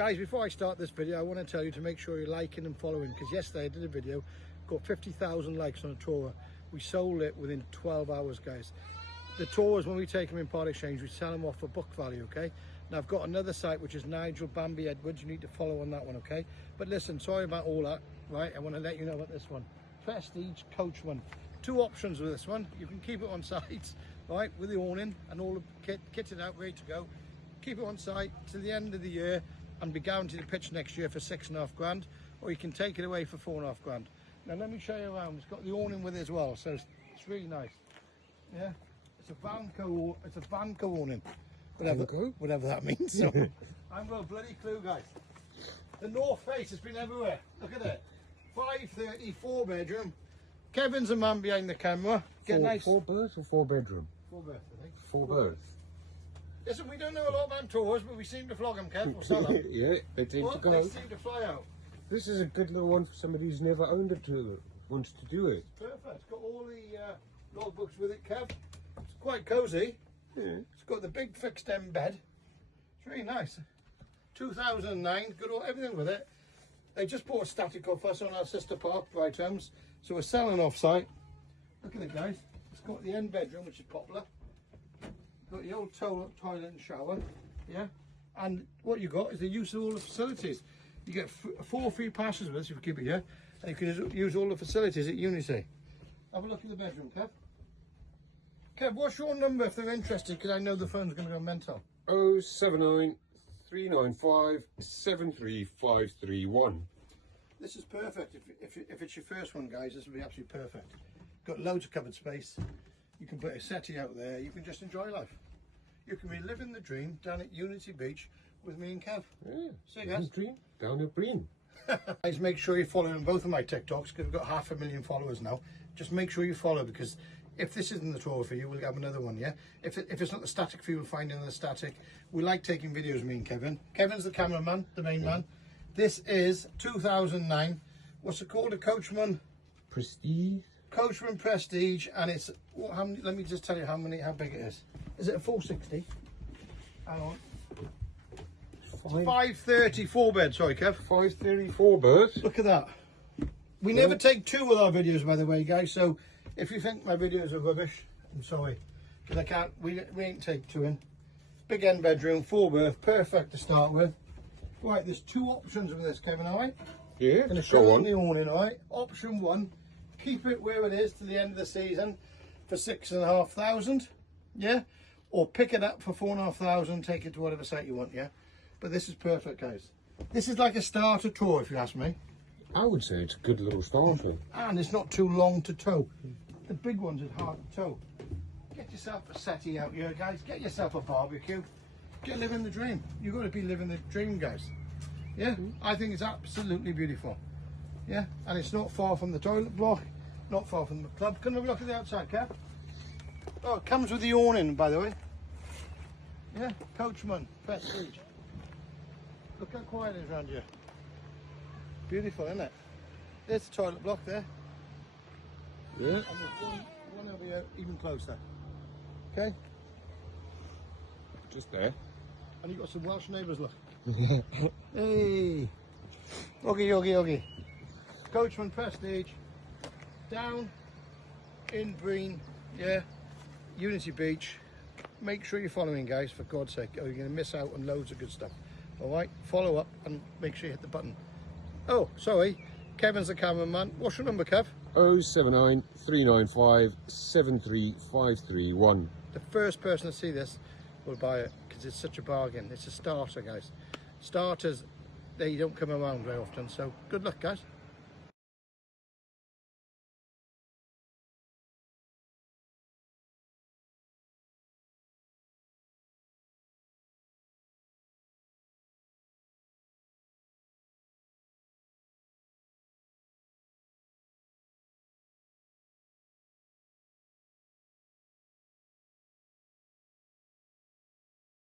Guys, before I start this video, I want to tell you to make sure you're liking and following, because yesterday I did a video, got 50,000 likes on a Toro. We sold it within 12 hours, guys. The Toros, when we take them in part exchange, we sell them off for book value, okay? Now I've got another site, which is Nigel Bambi Edwards. You need to follow on that one, okay? But listen, sorry about all that, right? I want to let you know about this one. Prestige Coachman. Two options with this one. You can keep it on site, right, with the awning and all the kitted out, ready to go. Keep it on site to the end of the year and be guaranteed to pitch next year for 6.5 grand, or you can take it away for 4.5 grand. Now let me show you around. It's got the awning with it as well, so it's really nice. Yeah, it's a Vanco awning, whatever that means. So, I've got a bloody clue, guys. The North Face has been everywhere. Look at it. 530, 4-bedroom. Kevin's the man behind the camera. Four berths or 4-bedroom? 4 berths, I think. 4 berths. Listen, we don't know a lot about Toros, but we seem to flog them, Kev, or sell them. Yeah, they seem to go. They seem to fly out. This is a good little one for somebody who's never owned a Toro, wants to do it. Perfect. It's got all the logbooks with it, Kev. It's quite cosy. Yeah. It's got the big fixed end bed. It's really nice. 2009, got everything with it. They just bought a static off us on our sister park, Bright Homes, so we're selling off site. Look at it, guys. It's got the end bedroom, which is popular. Got the old toilet and shower, yeah. And what you got is the use of all the facilities. You get 4 free passes with this if you keep it here, and you can use all the facilities at Unity. Have a look at the bedroom, Kev. Kev, what's your number if they're interested? Because I know the phone's going to go mental. 079 395 73531. This is perfect. If it's your first one, guys, this will be absolutely perfect. Got loads of cupboard space. You can put a settee out there. You can just enjoy life. You can be living the dream down at Unity Beach with me and Kev. Yeah. See you guys. Dream down at Breen. Guys, make sure you're following both of my TikToks, because we've got 500,000 followers now. Just make sure you follow, because if this isn't the Toro for you, we'll have another one, yeah? If it's not the static for you, we'll find another static. We like taking videos, me and Kevin. Kevin's the cameraman, the main man. This is 2009. What's it called? A Coachman? Prestige. Coachman Prestige, and it's how many, let me just tell you how big it is. Is it a 460? Hang on. 530 4-bed, sorry Kev. 534 berths. Look at that. We never take 2 with our videos, by the way, guys, so if you think my videos are rubbish, I'm sorry, because I can't, we ain't take 2 in. Big end bedroom, 4-berth, perfect to start with. Right, there's 2 options with this, Kevin, alright? Yeah, Gonna show on the awning, alright? Option 1, keep it where it is to the end of the season for 6,500, yeah? Or pick it up for 4,500, take it to whatever site you want, yeah? But this is perfect, guys. This is like a starter tour, if you ask me. I would say it's a good little starter. And it's not too long to tow. The big ones are hard to tow. Get yourself a settee out here, guys. Get yourself a barbecue. Get living the dream. You've got to be living the dream, guys. Yeah? I think it's absolutely beautiful. Yeah? And it's not far from the toilet block, not far from the club. Come have a look at the outside, Kev. Oh, it comes with the awning, by the way. Yeah? Coachman, Prestige. Look how quiet it is around here. Beautiful, isn't it? There's the toilet block there. Yeah. And there's one over here, even closer. Okay? Just there. And you've got some Welsh neighbours, look. Hey! Oggy. Coachman Prestige. Down in Breen, yeah. Unity Beach. Make sure you're following, guys, for God's sake, or you're going to miss out on loads of good stuff. Alright, follow up and make sure you hit the button. Oh, sorry, Kevin's the cameraman. What's your number, Kev? 079 395 73531. The first person to see this will buy it, because it's such a bargain. It's a starter, guys. Starters, they don't come around very often, so good luck, guys.